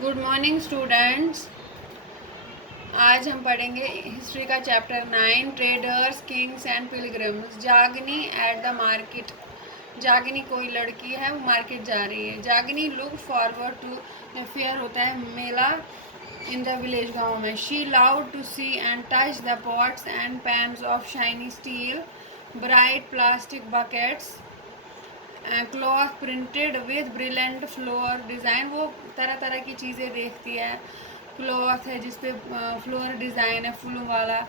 Good morning students. आज हम पढ़ेंगे हिस्ट्री का chapter 9, traders kings and pilgrims. Jagni at the market. Jagni कोई लड़की है, वो मार्केट जा रही है। Jagni look forward to fair, होता है मेला इन द विलेज, गाँव में। She loud to see and touch the pots and pans of shiny steel, bright plastic buckets, cloth printed with brilliant floral design. वो तरह तरह की चीज़ें देखती है। क्लॉथ है जिसपे फ्लोर डिज़ाइन है, फूलों वाला।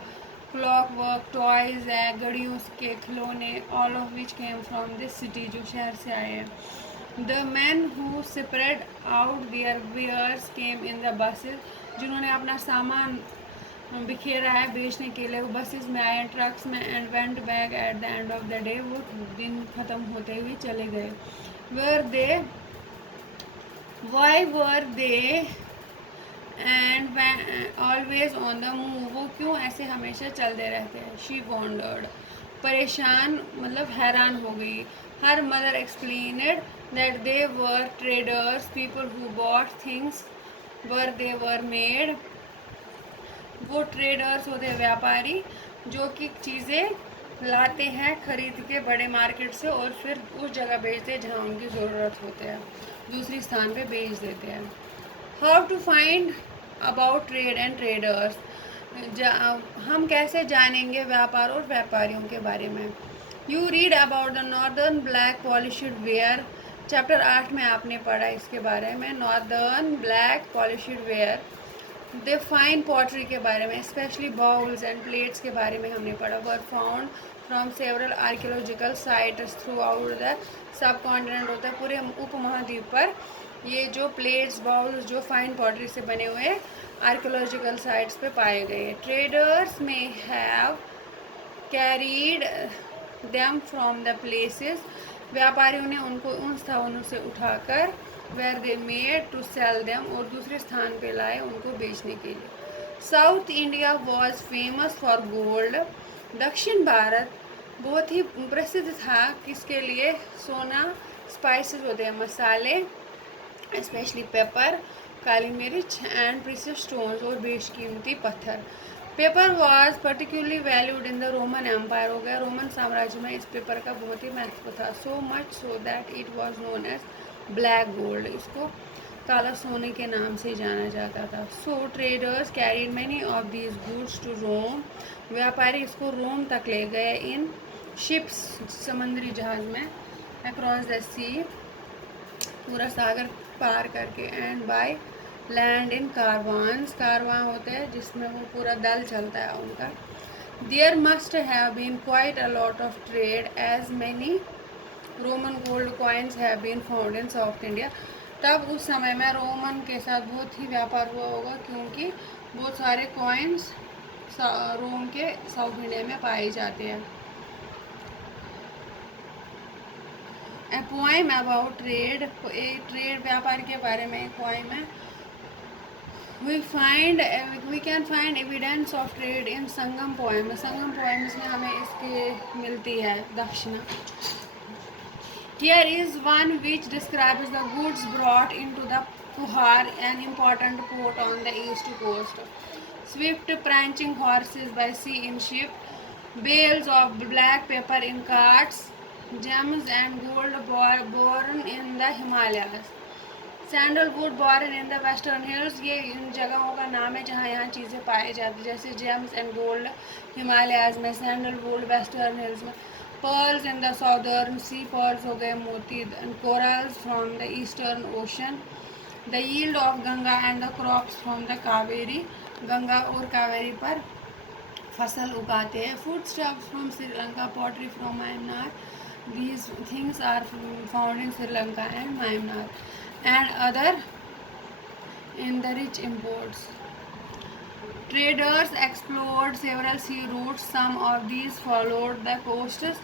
क्लॉक वर्क, टॉयज़ है, घड़ियों के खिलौने, all of which came from this city, जो शहर से आए हैं। The man who spread out their wares came in the buses, जिन्होंने अपना सामान बिखेरा है बेचने के लिए, वो बसेस में आए, ट्रक्स में, and went back at the end of the day, वो दिन ख़त्म होते हुए चले गए। Were they why were they and always on the move, वो क्यों ऐसे हमेशा चलते रहते हैं। शी वॉन्डर्ड, परेशान मतलब हैरान हो गई। Her mother explained that they were traders, people who bought things were they were made. वो ट्रेडर्स होते हैं, व्यापारी, जो कि चीज़ें लाते हैं खरीद के बड़े मार्केट से और फिर उस जगह बेचते हैं जहाँ उनकी ज़रूरत होते हैं, दूसरी स्थान पे बेच देते हैं। How to find about trade and traders, हम कैसे जानेंगे व्यापार और व्यापारियों के बारे में। You read about the northern black polished ware, chapter 8 में आपने पढ़ा इसके बारे में। Northern black polished ware, the fine pottery के बारे में, स्पेशली बाउल्स एंड प्लेट्स के बारे में हमने पढ़ा। Were found from several archaeological sites through out the sub continent, होता है पूरे उपमहाद्वीप पर। ये जो प्लेट्स बाउल्स जो फाइन पॉटरी से बने हुए आर्कियोलॉजिकल साइट्स पे पाए गए। ट्रेडर्स में have carried them from the places, व्यापारियों ने उनको उन स्थानों से उठाकर where they made to sell them, और दूसरे स्थान पे लाए उनको बेचने के लिए। South India was famous for gold, दक्षिण भारत बहुत ही प्रसिद्ध था किसके लिए, सोना, स्पाइसेस होते हैं मसाले, स्पेशली पेपर, काली मिर्च, एंड प्रीशियस स्टोन्स, और बेशकीमती पत्थर। Pepper was particularly valued in the Roman empire, हो गया रोमन साम्राज्य में इस पेपर का बहुत ही महत्व था। So much so that it was known as black gold, इसको काला सोने के नाम से जाना जाता था। So traders carried many of these goods to Rome, व्यापारी इसको रोम तक ले गए इन शिप्स, समुद्री जहाज में, अक्रॉस द सी, पूरा सागर पार करके, एंड बाय लैंड इन कारवान्स, कारवां होते हैं जिसमें वो पूरा दल चलता है उनका। There must have been quite a lot of trade as many Roman gold coins have been found in south India, तब उस समय में रोमन के साथ बहुत ही व्यापार हुआ होगा क्योंकि बहुत सारे कॉइन्स रोम के साउथ इंडिया में पाए जाते हैं। A poem about trade, trade व्यापार के बारे में एक पोएम है। we can find evidence of trade in Sangam poem, Sangam poems में हमें इसकी मिलती है दक्षिणा। Here is one which describes the goods brought into the Puhar, an important port on the east coast. Swift prancing horses by sea in ship, bales of black pepper in carts, gems and gold born in the Himalayas. Sandalwood born in the western hills, ये इन जगहों का नाम है जहाँ यहाँ चीज़ें पाई जाती, जैसे जेम्स एंड गोल्ड हिमालयाज में, सैंडलवुड वेस्टर्न हिल्स में, pearls in the southern sea, pearls हो गए मोती, corals from the eastern ocean, the yield of Ganga and the crops from the Kaveri, Ganga और कावेरी पर फसल उगाते हैं। Food stuffs from Sri Lanka, pottery from Myanmar, these things are found in Sri Lanka and Myanmar and other in the rich imports. Traders explored several sea routes, some of these followed the coasts.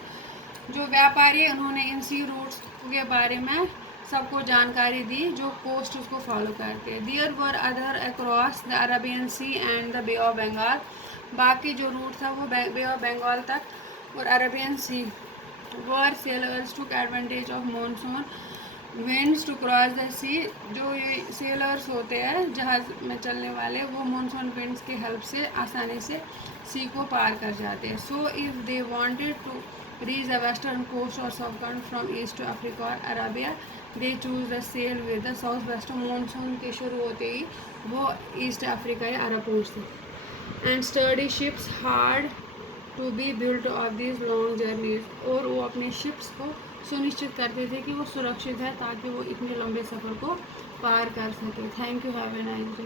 जो व्यापारी उन्होंने इन sea routes के बारे में सबको जानकारी दी जो coast उसको फॉलो करते हैं। There were other across the Arabian sea and the bay of Bengal, बाकी जो रूट था वो बे ऑफ बंगाल तक और Arabian sea. Were sailors took advantage of monsoon, winds to cross the sea, जो ये सेलर्स होते हैं जहाज़ में चलने वाले, वो मानसून विंड्स के हेल्प से आसानी से सी को पार कर जाते हैं. So if they wanted to reach the western coast और subcontinent from east to Africa और Arabia, they choose the sail with the south west. Monsoon के शुरू होते ही वो ईस्ट अफ्रीका या अरब पहुँचते. And sturdy ships had to be built of this long journeys, और वो अपने शिप्स को सुनिश्चित करते थे कि वो सुरक्षित है ताकि वो इतने लंबे सफ़र को पार कर सके. Thank you. Have a nice day.